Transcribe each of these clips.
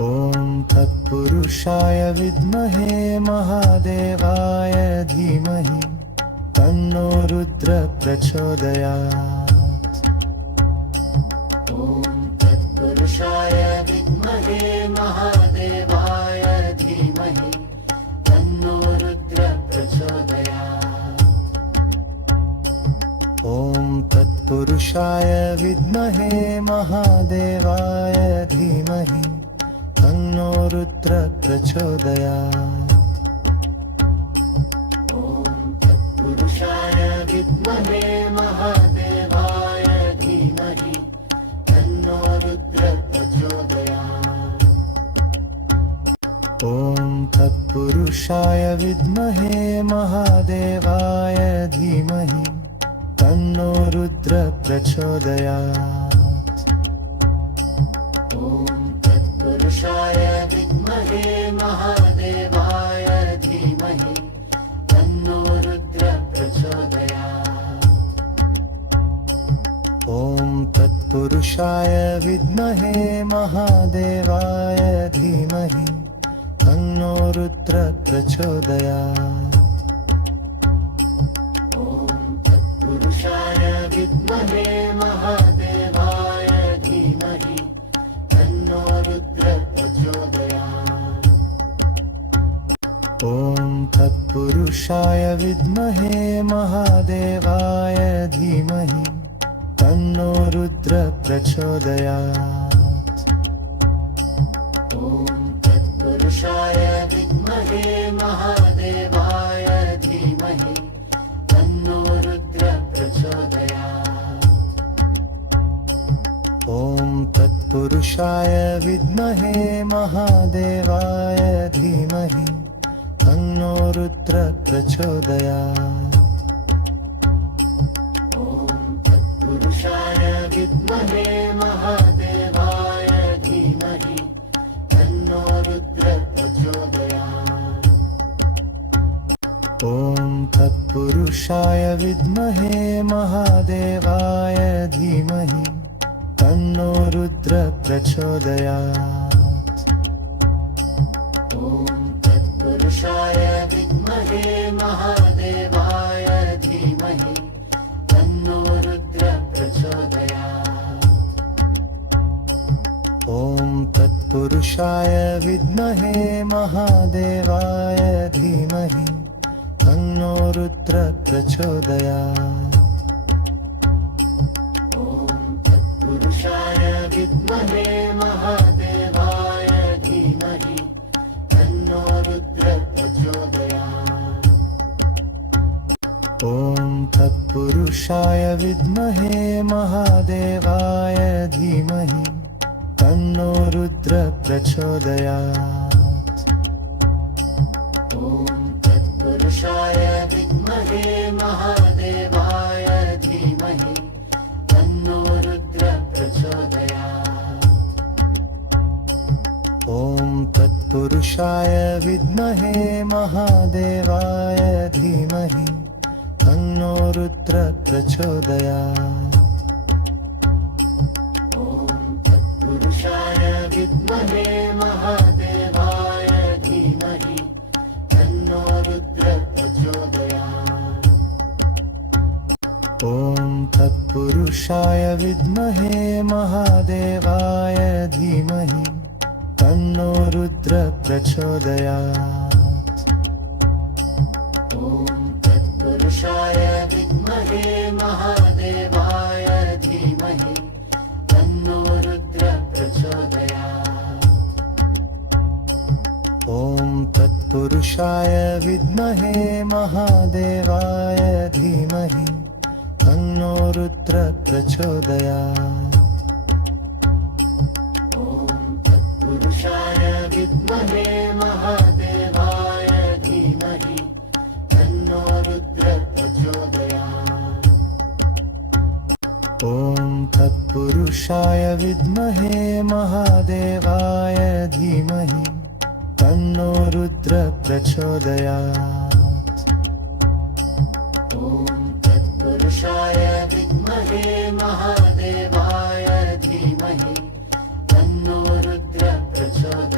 ॐ तत्पुरुषाय विद्महे महादेवाय धीमहि तन्नो रुद्र प्रचोदयात्। ॐ तत्पुरुषाय विद्महे महादेवाय धीमहि तन्नो रुद्र प्रचोदयात्। ॐ तत्पुरुषाय विद्महे महादेवाय धीमहि तन्नो रुद्र प्रचोदयात्। ॐ तत्पुरुषाय विद्महे महादेवाय धीमहि तन्नो रुद्र प्रचोदयात्। ॐ तत्पुरुषाय विद्महे महादेवाय धीमहि तन्नो रुद्र प्रचोदयात्। ॐ तत्पुरुषाय विद्महे महादेवाय धीमहि तन्नो रुद्र प्रचोदयात्। ॐ तत्पुरुषाय विद्महे महादेवाय धीमहि तन्नो रुद्र प्रचोदयात्। ॐ तत्पुरुषाय विद्महे महादेवाय धीमहि तन्नो रुद्र प्रचोदयात्। ॐ तत्पुरुषाय विद्महे महादेवाय धीमहि तन्नो रुद्र प्रचोदयात्। ॐ तत्पुरुषाय विद्महे महादेवाय धीमहि तन्नो रुद्र प्रचोदयात्। ॐ तत्पुरुषाय विद्महे महादेवाय धीमहि तन्नो रुद्र प्रचोदयात्। ॐ तत्पुरुषाय विद्महे महादेवाय धीमहि तन्नो रुद्र प्रचोदयात्। ॐ तत्पुरुषाय विद्महे महादेवाय धीमहि तन्नो रुद्र प्रचोदयात्। ॐ तत्पुरुषाय विद्महे महादेवाय धीमहि तन्नो रुद्र प्रचोदयात्। ॐ तत्पुरुषाय विद्महे महादेवाय धीमहि तन्नो रुद्र प्रचोदयात्। ॐ तत्पुरुषाय विद्महे महादेवाय धीमहि तन्नो रुद्र प्रचोदयात्। ॐ तत्पुरुषाय विद्महे महादेवाय धीमहि तन्नो रुद्र प्रचोदयात्। ॐ तत्पुरुषाय विद्महे महादेवाय धीमहि तन्नो रुद्र प्रचोदयात्। ॐ तत्पुरुषाय विद्महे महादेवाय धीमहि तन्नो रुद्र प्रचोदयात्। ॐ तत्पुरुषाय विद्महे महादेवाय धीमहि तन्नो रुद्र प्रचोदयात्। ॐ तत्पुरुषाय विद्महे महादेवाय धीमहि तन्नो रुद्र प्रचोदयात्। ॐ तत्पुरुषाय विद्महे महादेवाय धीमहि तन्नो रुद्र प्रचोदयात्। ॐ तत्पुरुषाय विद्महे महादेवाय धीमहि तन्नो रुद्र प्रचोदयात्। ॐ तत्पुरुषाय विद्महे महादेवाय धीमहि तन्नो रुद्र प्रचोदयात्। ॐ तत्पुरुषाय विद्महे महादेवाय धीमहि तन्नो रुद्र प्रचोदयात्। ॐ तत्पुरुषाय विद्महे महादेवाय धीमहि तन्नो रुद्र प्रचोदयात्।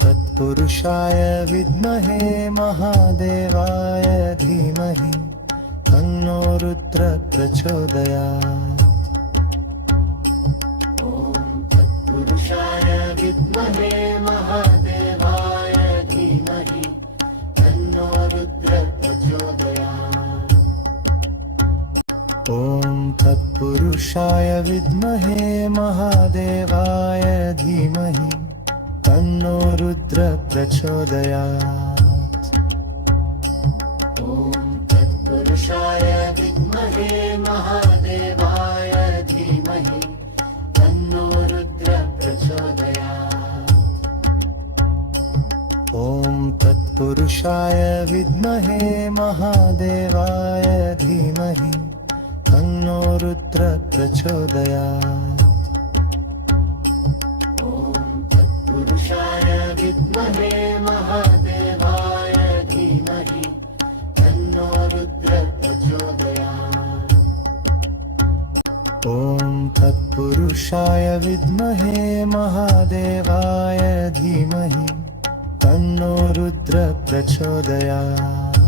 तत्पुरुषाय विद्महे महादेवाय धीमहि तन्नो रुद्र प्रचोदयात्। पुरुषाय विद्महे महादेवाय धीमहि तन्नो रुद्र प्रचोदयात्। ॐ तत्पुरुषाय विद्महे महादेवाय धीमहि तन्नो रुद्र प्रचोदयात्। पुरुषाय विद्महे महादेवाय धीमहि तन्नो रुद्र प्रचोदयात्। ॐ तत्पुरुषाय विद्महे महादेवाय धीमहि तन्नो रुद्र प्रचोदयात्। पुरुषाय विद्महे महादेवाय धीमहि तन्नो रुद्र प्रचोदयात्। ॐ तत्पुरुषाय विद्महे महादेवाय धीमहि तन्नो रुद्र प्रचोदयात्।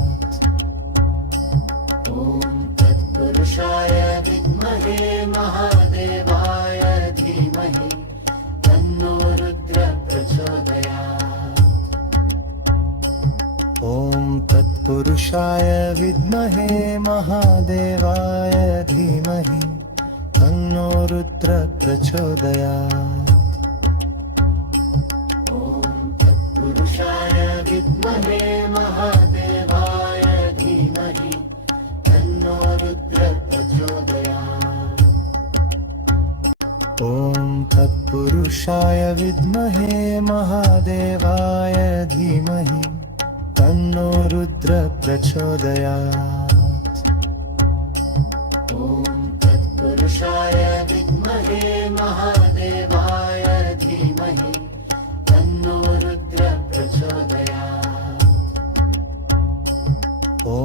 पुरुषाय विद्महे महादेवाय धीमहि तन्नो रुद्र प्रचोदयात्। ॐ तत्पुरुषाय विद्महे महादेवाय धीमहि तन्नो रुद्र प्रचोदयात्। पुरुषाय विद्महे महादेवाय धीमहि तन्नो रुद्र प्रचोदयात्। ॐ तत्पुरुषाय विद्महे महादेवाय धीमहि तन्नो रुद्र प्रचोदयात्। पुरुषाय विद्महे महादेवाय धीमहि तन्नो रुद्र प्रचोदयात्। ॐ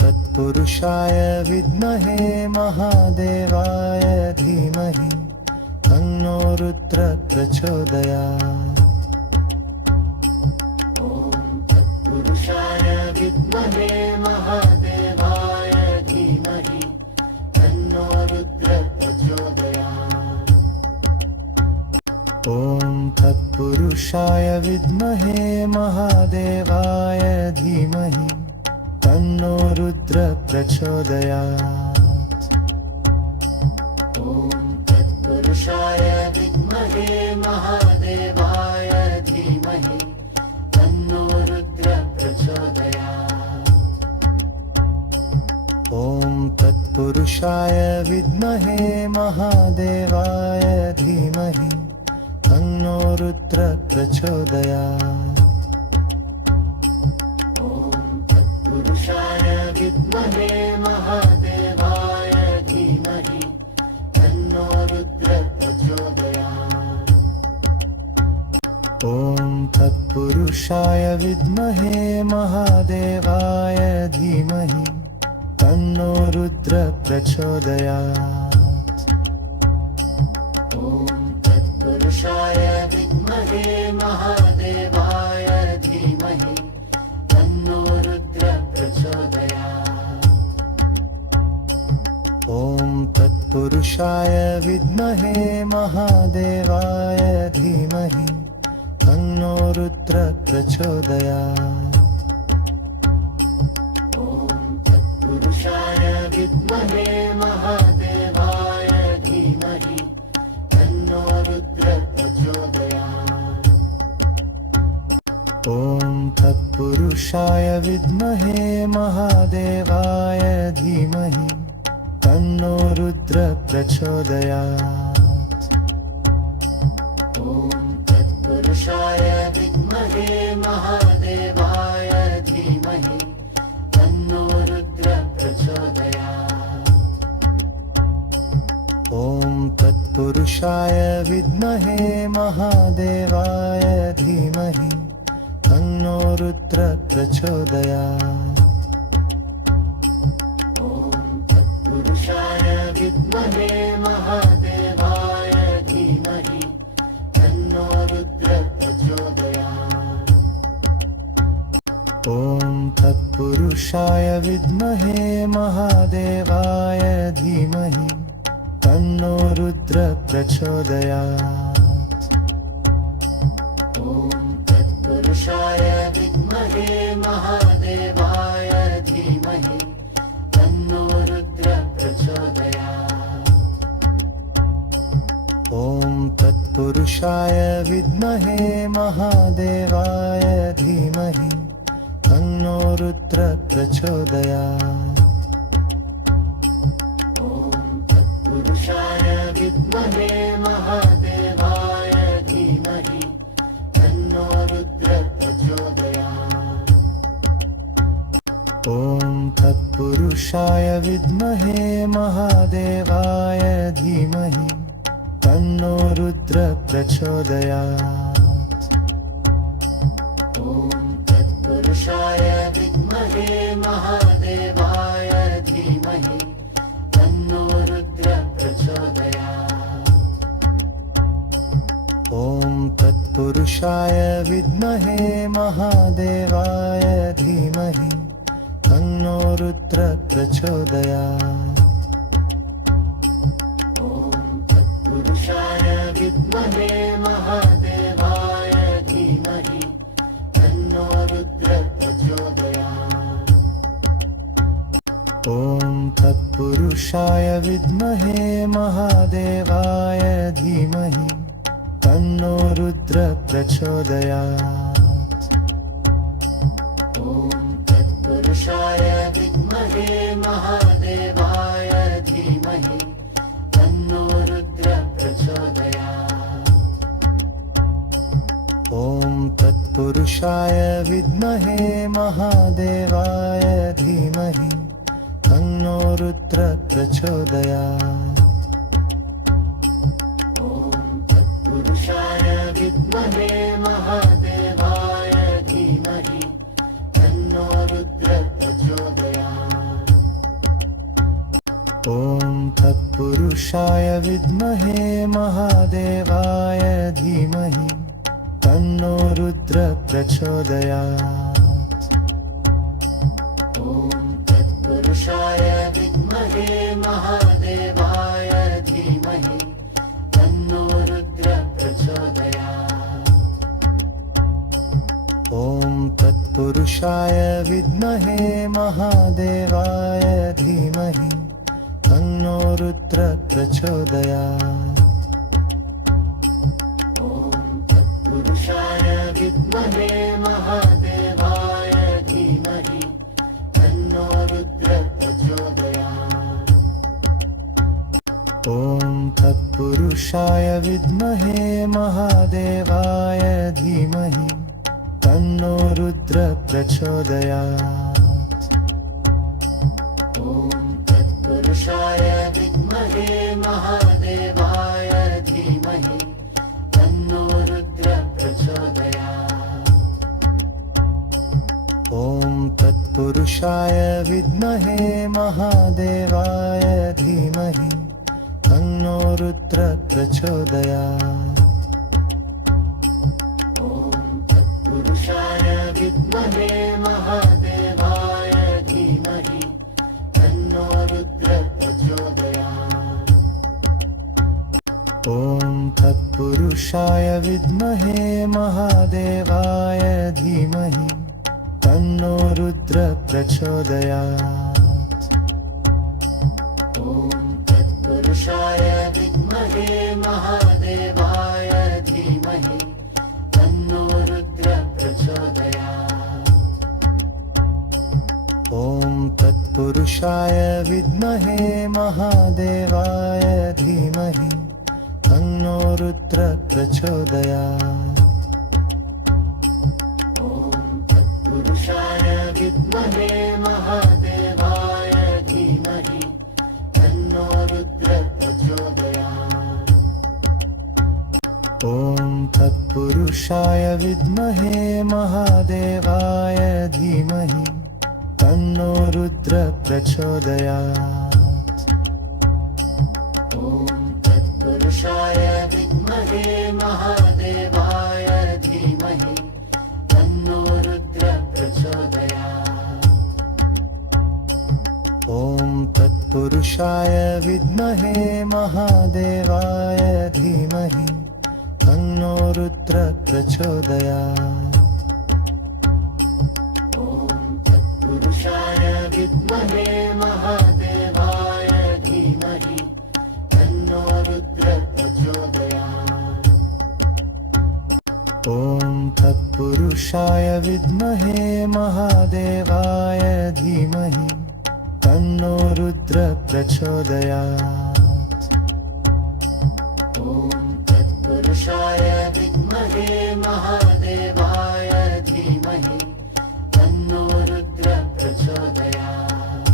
तत्पुरुषाय विद्महे महादेवाय धीमहि तन्नो रुद्र प्रचोदयात्। पुरुषाय विद्महे महादेवाय धीमहि तन्नो रुद्र प्रचोदयात्। ॐ तत्पुरुषाय विद्महे महादेवाय धीमहि तन्नो रुद्र प्रचोदयात्। पुरुषाय विद्महे महादेवाय धीमहि तन्नो रुद्र प्रचोदयात्। ॐ तत्पुरुषाय विद्महे महादेवाय धीमहि तन्नो रुद्र प्रचोदयात्। पुरुषाय विद्महे महादेवाय धीमहि तन्नो रुद्र प्रचोदयात्। ॐ तत्पुरुषाय विद्महे महादेवाय धीमहि तन्नो रुद्र प्रचोदयात्। पुरुषाय विद्महे महादेवाय धीमहि तन्नो रुद्र प्रचोदयात्। ॐ तत्पुरुषाय विद्महे महादेवाय धीमहि तन्नो रुद्र प्रचोदयात्। पुरुषाय विद्महे महादेवाय धीमहि तन्नो रुद्र प्रचोदयात्। ॐ तत्पुरुषाय विद्महे महादेवाय धीमहि तन्नो रुद्र प्रचोदयात्। पुरुषाय विद्महे महादेवाय धीमहि तन्नो रुद्र प्रचोदयात्। ॐ तत्पुरुषाय विद्महे महादेवाय धीमहि तन्नो रुद्र प्रचोदयात्। पुरुषाय विद्महे महादेवाय धीमहि तन्नो रुद्र प्रचोदयात्। तत्पुरुषाय विद्महे महादेवाय धीमहि तन्नो रुद्र प्रचोदयात्। ॐ तत्पुरुषाय विद्महे महादेवाय धीमहि तन्नो रुद्र प्रचोदयात्। ॐ तत्पुरुषाय विद्महे महादेवाय धीमहि तन्नो रुद्र प्रचोदयात्। ॐ तत्पुरुषाय विद्महे महादेवाय धीमहि तन्नो रुद्र प्रचोदयात्। ॐ तत्पुरुषाय विद्महे महादेवाय धीमहि तन्नो रुद्र प्रचोदयात्। ॐ तत्पुरुषाय विद्महे महादेवाय धीमहि तन्नो रुद्र प्रचोदयात्। ॐ तत्पुरुषाय विद्महे महादेवाय धीमहि तन्नो रुद्र प्रचोदयात्। ॐ तत्पुरुषाय विद्महे महादेवाय धीमहि तन्नो रुद्र प्रचोदयात्। ॐ तत्पुरुषाय विद्महे महादेवाय धीमहि तन्नो रुद्र प्रचोदयात्। ॐ तत्पुरुषाय विद्महे महादेवाय धीमहि तन्नो रुद्र प्रचोदयात्। ॐ तत्पुरुषाय विद्महे महादेवाय धीमहि तन्नो रुद्र प्रचोदयात्। ॐ तत्पुरुषाय विद्महे महादेवाय धीमहि तन्नो रुद्र प्रचोदयात्। ॐ तत्पुरुषाय विद्महे महादेवाय धीमहि तन्नो रुद्र प्रचोदयात्। ॐ तत्पुरुषाय विद्महे महादेवाय धीमहि तन्नो रुद्र प्रचोदयात्। ॐ तत्पुरुषाय विद्महे महादेवाय धीमहि तन्नो रुद्र प्रचोदयात्। ॐ तत्पुरुषाय विद्महे महादेवाय धीमहि तन्नो रुद्र प्रचोदयात्। ॐ तत्पुरुषाय विद्महे महादेवाय धीमहि तन्नो रुद्र प्रचोदयात्। ॐ तत्पुरुषाय विद्महे महादेवाय धीमहि तन्नो रुद्र प्रचोदयात्। ॐ तत्पुरुषाय विद्महे महादेवाय धीमहि तन्नो रुद्र प्रचोदयात्। ॐ तत्पुरुषाय विद्महे महादेवाय धीमहि तन्नो रुद्र प्रचोदयात्। ॐ तत्पुरुषाय विद्महे महादेवाय धीमहि तन्नो रुद्र प्रचोदयात्। ॐ तत्पुरुषाय विद्महे महादेवाय धीमहि तन्नो रुद्र प्रचोदयात्। ॐ तत्पुरुषाय विद्महे महादेवाय धीमहि तन्नो रुद्र प्रचोदयात्। ॐ तत्पुरुषाय विद्महे महादेवाय धीमहि तन्नो रुद्र प्रचोदयात्। ॐ तत्पुरुषाय विद्महे महादेवाय धीमहि तन्नो रुद्र प्रचोदयात्। ॐ तत्पुरुषाय विद्महे महादेवाय धीमहि तन्नो रुद्र प्रचोदयात्। तत्पुरुषाय विद्महे महादेवाय धीमहि तन्नो रुद्र प्रचोदयात्। पुरुषाय विद्महे महादेवाय धीमहि तन्नो रुद्र प्रचोदयात्। ॐ तत्पुरुषाय विद्महे महादेवाय धीमहि तन्नो रुद्र प्रचोदयात्। ॐ तत्पुरुषाय विद्महे महादेवाय धीमहि तन्नो रुद्र प्रचोदयात्।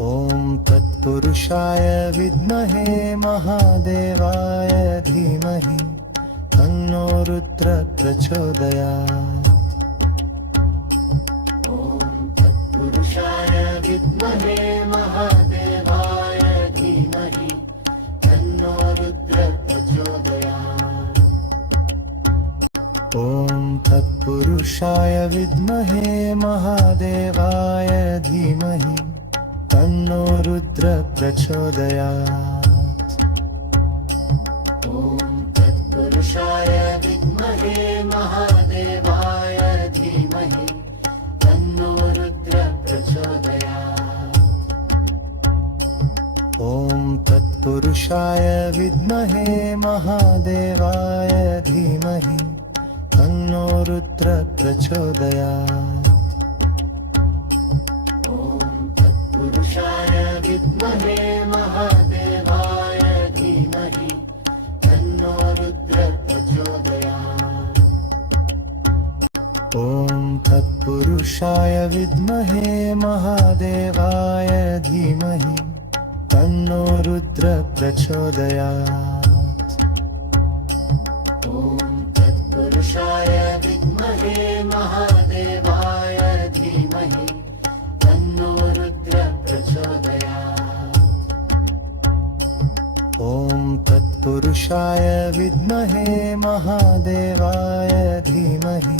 ॐ तत्पुरुषाय विद्महे महादेवाय धीमहि तन्नो रुद्र प्रचोदयात्। ॐ तत्पुरुषाय विद्महे महादेवाय धीमहि तन्नो रुद्र प्रचोदयात्। ॐ तत्पुरुषाय विद्महे महादेवाय धीमहि तन्नो रुद्र प्रचोदयात्। ॐ तत्पुरुषाय विद्महे महादेवाय धीमहि तन्नो रुद्र प्रचोदयात्। ॐ तत्पुरुषाय विद्महे महादेवाय धीमहि तन्नो रुद्र प्रचोदयात्। ॐ तत्पुरुषाय विद्महे महादेवाय धीमहि तन्नो रुद्र प्रचोदयात्। ॐ तत्पुरुषाय विद्महे महादेवाय धीमहि तन्नो रुद्र प्रचोदयात्। ॐ तत्पुरुषाय विद्महे महादेवाय धीमहि तन्नो रुद्र प्रचोदयात्। ॐ तत्पुरुषाय विद्महे महादेवाय धीमहि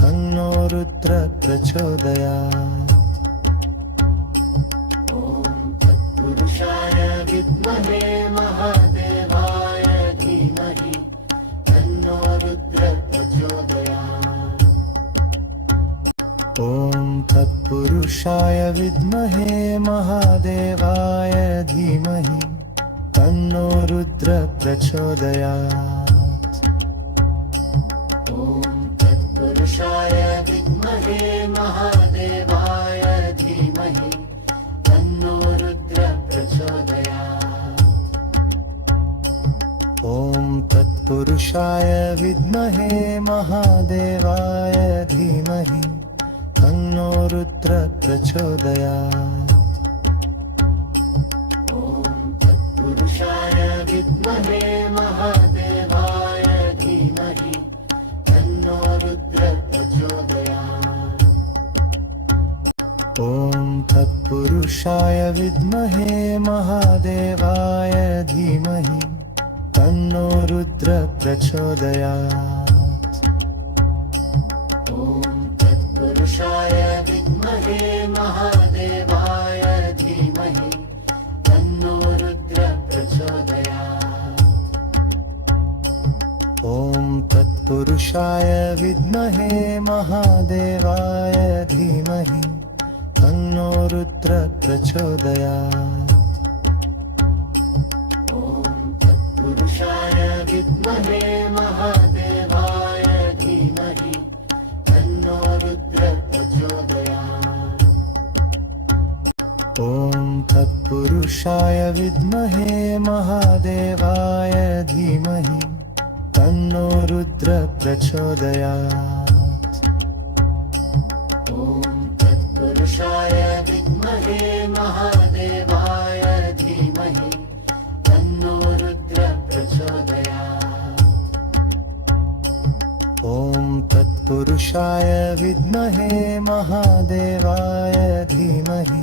तन्नो रुद्र प्रचोदयात्। ॐ तत्पुरुषाय विद्महे महादेवाय धीमहि तन्नो रुद्र प्रचोदयात्। ॐ तत्पुरुषाय विद्महे महादेवाय धीमहि तन्नो रुद्र प्रचोदयात्। ॐ तत्पुरुषाय विद्महे महादेवाय धीमहि तन्नो रुद्र प्रचोदयात्। ॐ तत्पुरुषाय विद्महे महादेवाय धीमहि तन्नो रुद्र प्रचोदयात्। ॐ तत्पुरुषाय विद्महे महादेवाय धीमहि तन्नो रुद्र प्रचोदयात्। ॐ तत्पुरुषाय विद्महे महादेवाय धीमहि तन्नो रुद्र प्रचोदयात्। ॐ तत्पुरुषाय विद्महे महादेवाय धीमहि तन्नो रुद्र प्रचोदयात्। ॐ तत्पुरुषाय विद्महे महादेवाय धीमहि तन्नो रुद्र प्रचोदयात्। ॐ तत्पुरुषाय विद्महे महादेवाय धीमहि तन्नो रुद्र प्रचोदयात्। ॐ तत्पुरुषाय विद्महे महादेवाय धीमहि तन्नो रुद्र प्रचोदयात्। ॐ तत्पुरुषाय विद्महे महादेवाय धीमहि तन्नो रुद्र प्रचोदयात्। ॐ तत्पुरुषाय विद्महे महादेवाय धीमहि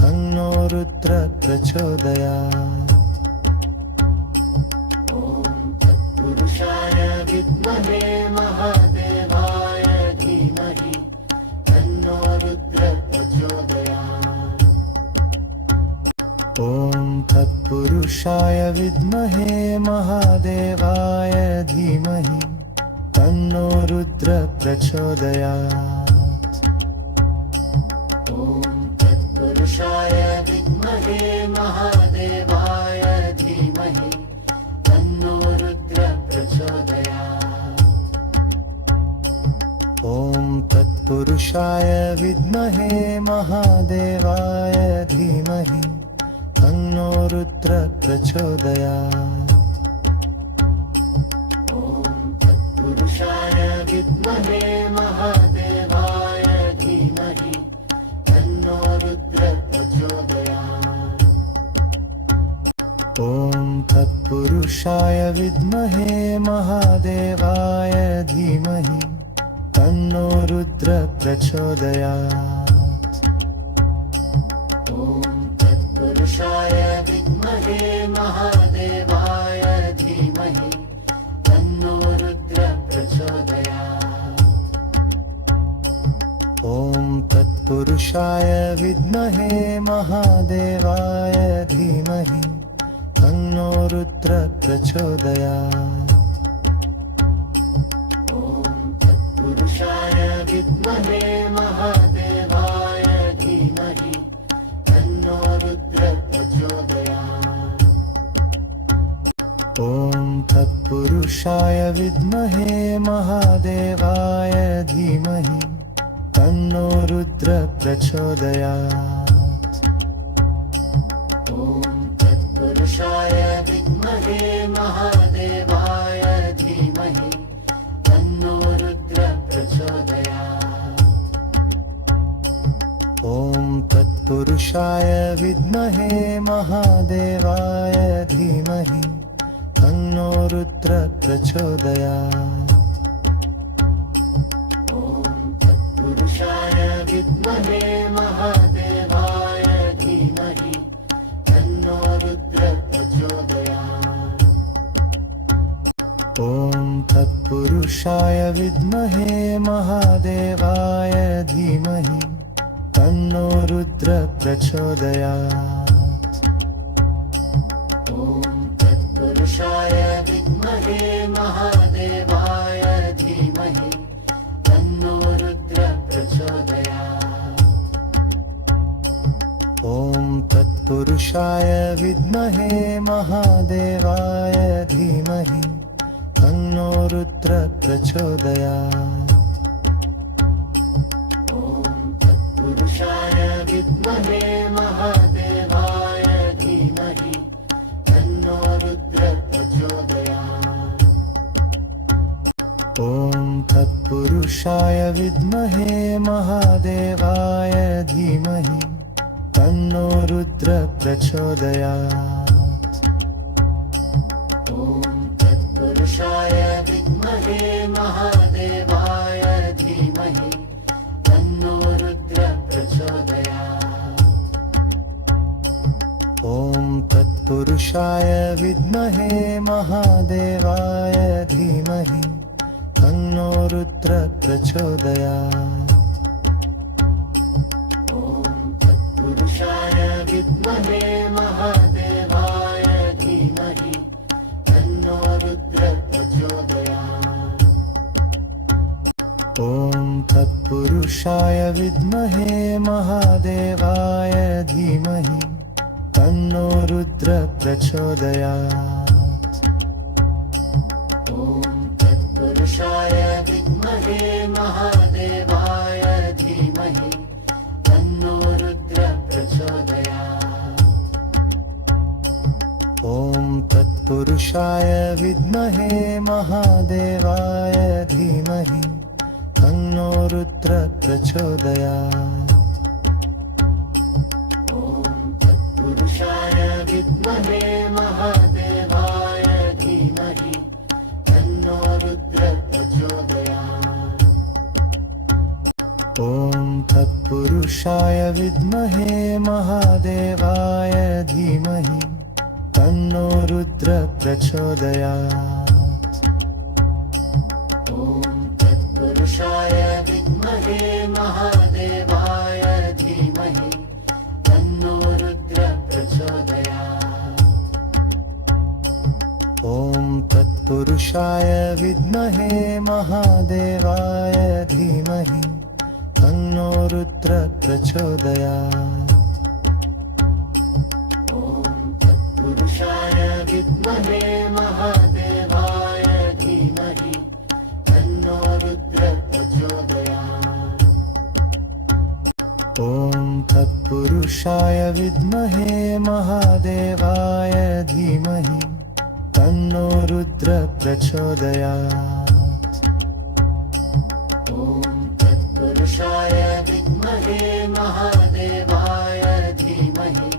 तन्नो रुद्र प्रचोदयात्। ॐ तत्पुरुषाय विद्महे महादेवाय धीमहि तन्नो रुद्र प्रचोदयात्। तत्पुरुषाय विद्महे महादेवाय धीमहि तन्नो रुद्र प्रचोदयात्। ॐ तत्पुरुषाय विद्महे महादेवाय धीमहि तन्नो रुद्र प्रचोदयात्। ॐ तत्पुरुषाय विद्महे महादेवाय धीमहि तन्नो रुद्र प्रचोदयात्। ॐ तत्पुरुषाय विद्महे महादेवाय धीमहि तन्नो रुद्र प्रचोदयात्। ॐ तत्पुरुषाय विद्महे महादेवाय धीमहि तन्नो रुद्र प्रचोदयात्। ॐ तत्पुरुषाय विद्महे महादेवाय धीमहि तन्नो रुद्र प्रचोदयात्। ॐ तत्पुरुषाय विद्महे महादेवाय धीमहि तन्नो रुद्र प्रचोदयात्। ॐ तत्पुरुषाय विद्महे महादेवाय धीमहि तन्नो रुद्र प्रचोदयात्। ॐ तत्पुरुषाय विद्महे महादेवाय धीमहि तन्नो रुद्र प्रचोदयात्। ॐ तत्पुरुषाय विद्महे महादेवाय धीमहि तन्नो रुद्र प्रचोदयात्। ॐ तत्पुरुषाय विद्महे महादेवाय धीमहि तन्नो रुद्र प्रचोदयात्। ॐ तत्पुरुषाय विद्महे महादेवाय धीमहि तन्नो रुद्र प्रचोदयात्। ॐ तत्पुरुषाय विद्महे महादेवाय धीमहि तन्नो रुद्र प्रचोदयात्। ॐ तत्पुरुषाय विद्महे महादेवाय धीमहि तन्नो रुद्र प्रचोदयात्। ॐ तत्पुरुषाय विद्महे महादेवाय धीमहि तन्नो रुद्र प्रचोदयात्। ॐ तत्पुरुषाय विद्महे महादेवाय धीमहि तन्नो रुद्र प्रचोदयात्। ॐ तत्पुरुषाय विद्महे महादेवाय धीमहि तन्नो रुद्र प्रचोदयात्। ॐ तत्पुरुषाय विद्महे महादेवाय धीमहि तन्नो रुद्र प्रचोदयात्। ॐ तत्पुरुषाय विद्महे महादेवाय धीमहि तन्नो रुद्र प्रचोदयात्। ॐ तत्पुरुषाय विद्महे महादेवाय धीमहि तन्नो रुद्र प्रचोदयात्। ॐ तत्पुरुषाय विद्महे महादेवाय धीमहि तन्नो रुद्र प्रचोदयात्। ॐ तत्पुरुषाय विद्महे महादेवाय धीमहि तन्नो रुद्र प्रचोदयात्। ॐ तत्पुरुषाय विद्महे महादेवाय धीमहि तन्नो रुद्र प्रचोदयात्। ॐ तत्पुरुषाय विद्महे महादेवाय धीमहि तन्नो रुद्र प्रचोदयात्। ॐ तत्पुरुषाय विद्महे महादेवाय धीमहि तन्नो रुद्र प्रचोदयात्। ॐ तत्पुरुषाय विद्महे महादेवाय धीमहि तन्नो रुद्र प्रचोदयात्। ॐ तत्पुरुषाय विद्महे महादेवाय धीमहि तन्नो रुद्र प्रचोदयात्। ॐ तत्पुरुषाय विद्महे महादेवाय धीमहि तन्नो रुद्र प्रचोदयात्। ॐ तत्पुरुषाय विद्महे महादेवाय धीमहि तन्नो रुद्र प्रचोदयात्। ॐ तत्पुरुषाय विद्महे महादेवाय धीमहि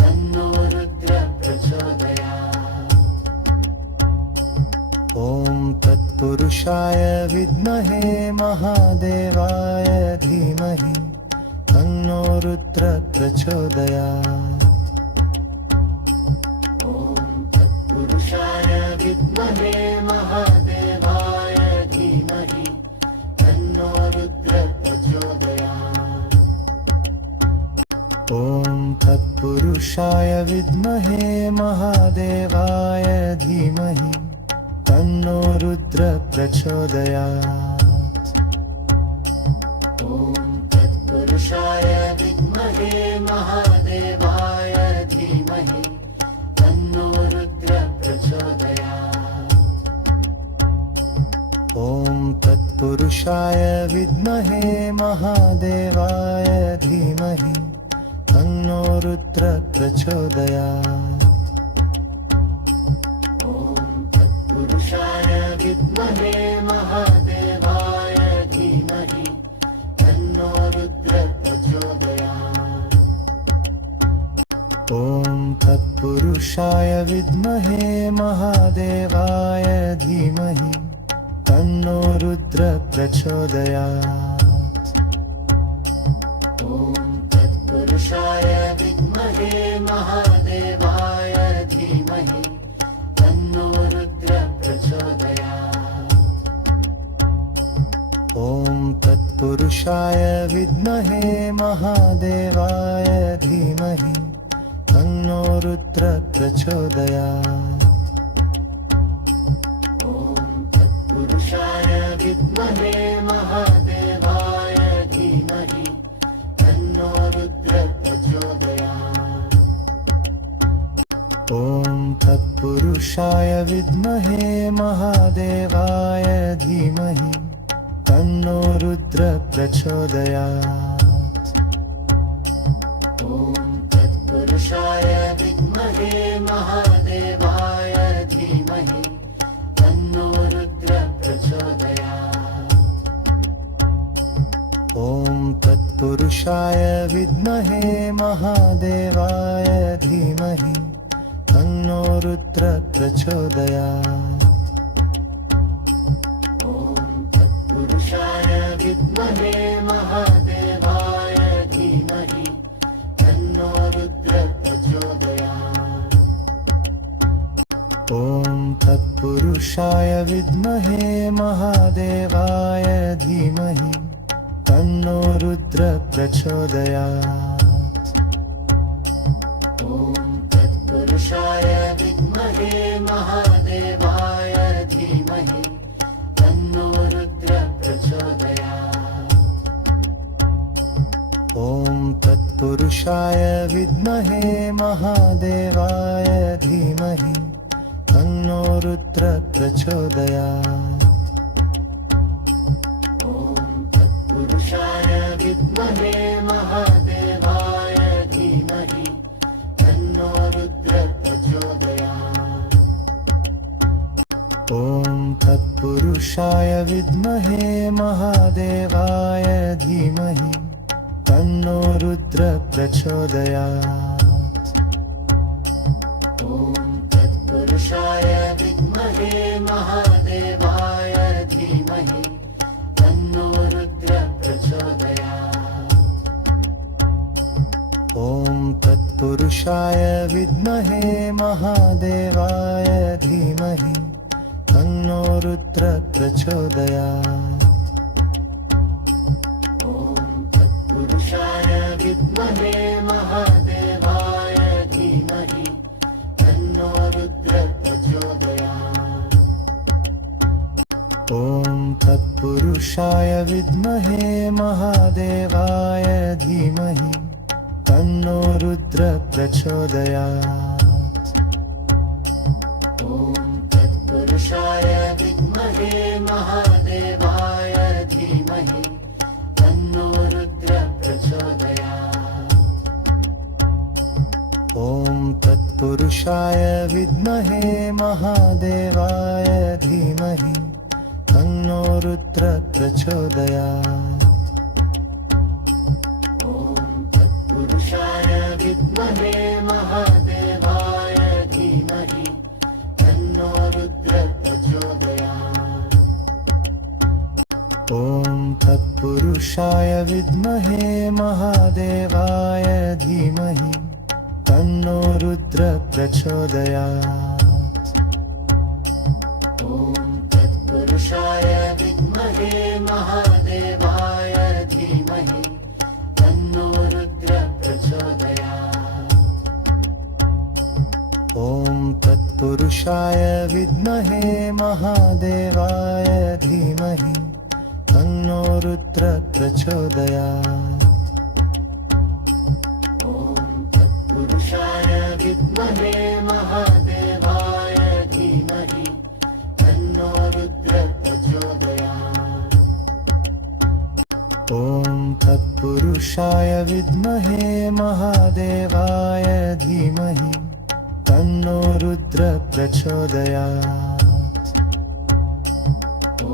तन्नो रुद्र प्रचोदयात्। ॐ तत्पुरुषाय विद्महे महादेवाय धीमहि तन्नो रुद्र प्रचोदयात्। ॐ तत्पुरुषाय विद्महे महादेवाय धीमहि तन्नो रुद्र प्रचोदयात्। ॐ तत्पुरुषाय विद्महे महादेवाय धीमहि तन्नो रुद्र प्रचोदयात्। ॐ तत्पुरुषाय विद्महे महादेवाय धीमहि तन्नो रुद्र प्रचोदयात्। ॐ तत्पुरुषाय विद्महे महादेवाय धीमहि तन्नो रुद्र प्रचोदयात्। ॐ तत्पुरुषाय विद्महे महादेवाय धीमहि तन्नो रुद्र प्रचोदयात्। ॐ तत्पुरुषाय विद्महे महादेवाय धीमहि तन्नो रुद्र प्रचोदयात्। ॐ तत्पुरुषाय विद्महे महादेवाय धीमहि तन्नो रुद्र प्रचोदयात्। ॐ तत्पुरुषाय विद्महे महादेवाय धीमहि तन्नो रुद्र प्रचोदयात्। ॐ तत्पुरुषाय विद्महे महादेवाय धीमहि तन्नो रुद्र प्रचोदयात्। ॐ तत्पुरुषाय विद्महे महादेवाय धीमहि तन्नो रुद्र प्रचोदयात्। ॐ तत्पुरुषाय विद्महे महादेवाय धीमहि तन्नो रुद्र प्रचोदयात्। ॐ तत्पुरुषाय विद्महे महादेवाय धीमहि तन्नो रुद्र प्रचोदयात्। ॐ तत्पुरुषाय विद्महे महादेवाय धीमहि तन्नो रुद्र प्रचोदयात्। ॐ तत्पुरुषाय विद्महे महादेवाय धीमहि तन्नो रुद्र प्रचोदयात्। ॐ तत्पुरुषाय विद्महे महादेवाय धीमहि तन्नो रुद्र प्रचोदयात्। ॐ तत्पुरुषाय विद्महे महादेवाय धीमहि तन्नो रुद्र प्रचोदयात्। ॐ तत्पुरुषाय विद्महे महादेवाय धीमहि तन्नो रुद्र प्रचोदयात्। ॐ तत्पुरुषाय विद्महे महादेवाय धीमहि तन्नो रुद्र प्रचोदयात्। ॐ तत्पुरुषाय विद्महे महादेवाय धीमहि तन्नो रुद्र प्रचोदयात्। ॐ तत्पुरुषाय विद्महे महादेवाय धीमहि तन्नो रुद्र प्रचोदयात्। ॐ तत्पुरुषाय विद्महे महादेवाय धीमहि तन्नो रुद्र प्रचोदयात्। ॐ तत्पुरुषाय विद्महे महादेवाय धीमहि तन्नो रुद्र प्रचोदयात्। ॐ तत्पुरुषाय विद्महे महादेवाय धीमहि तन्नो रुद्र प्रचोदयात्। ॐ तत्पुरुषाय विद्महे महादेवाय धीमहि तन्नो रुद्र प्रचोदयात्। ॐ तत्पुरुषाय विद्महे महादेवाय धीमहि तन्नो रुद्र प्रचोदयात्। ॐ तत्पुरुषाय विद्महे महादेवाय धीमहि तन्नो रुद्र प्रचोदयात्। ॐ तत्पुरुषाय विद्महे महादेवाय धीमहि तन्नो रुद्र प्रचोदयात्। ॐ तत्पुरुषाय विद्महे महादेवाय धीमहि तन्नो रुद्र प्रचोदयात्। ॐ तत्पुरुषाय विद्महे महादेवाय धीमहि तन्नो रुद्र प्रचोदयात्। ॐ तत्पुरुषाय विद्महे महादेवाय धीमहि तन्नो रुद्र प्रचोदयात्। ॐ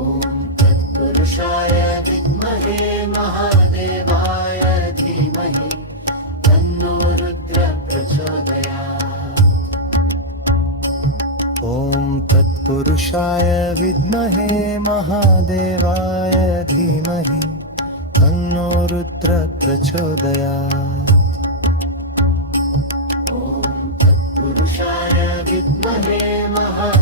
तत्पुरुषाय विद्महे महादेवाय धीमहि तन्नो रुद्र प्रचोदयात्। ॐ तत्पुरुषाय विद्महे महादेवाय धीमहि तन्नो रुद्र प्रचोदयात्। ॐ तत्पुरुषाय विद्महे महादेवाय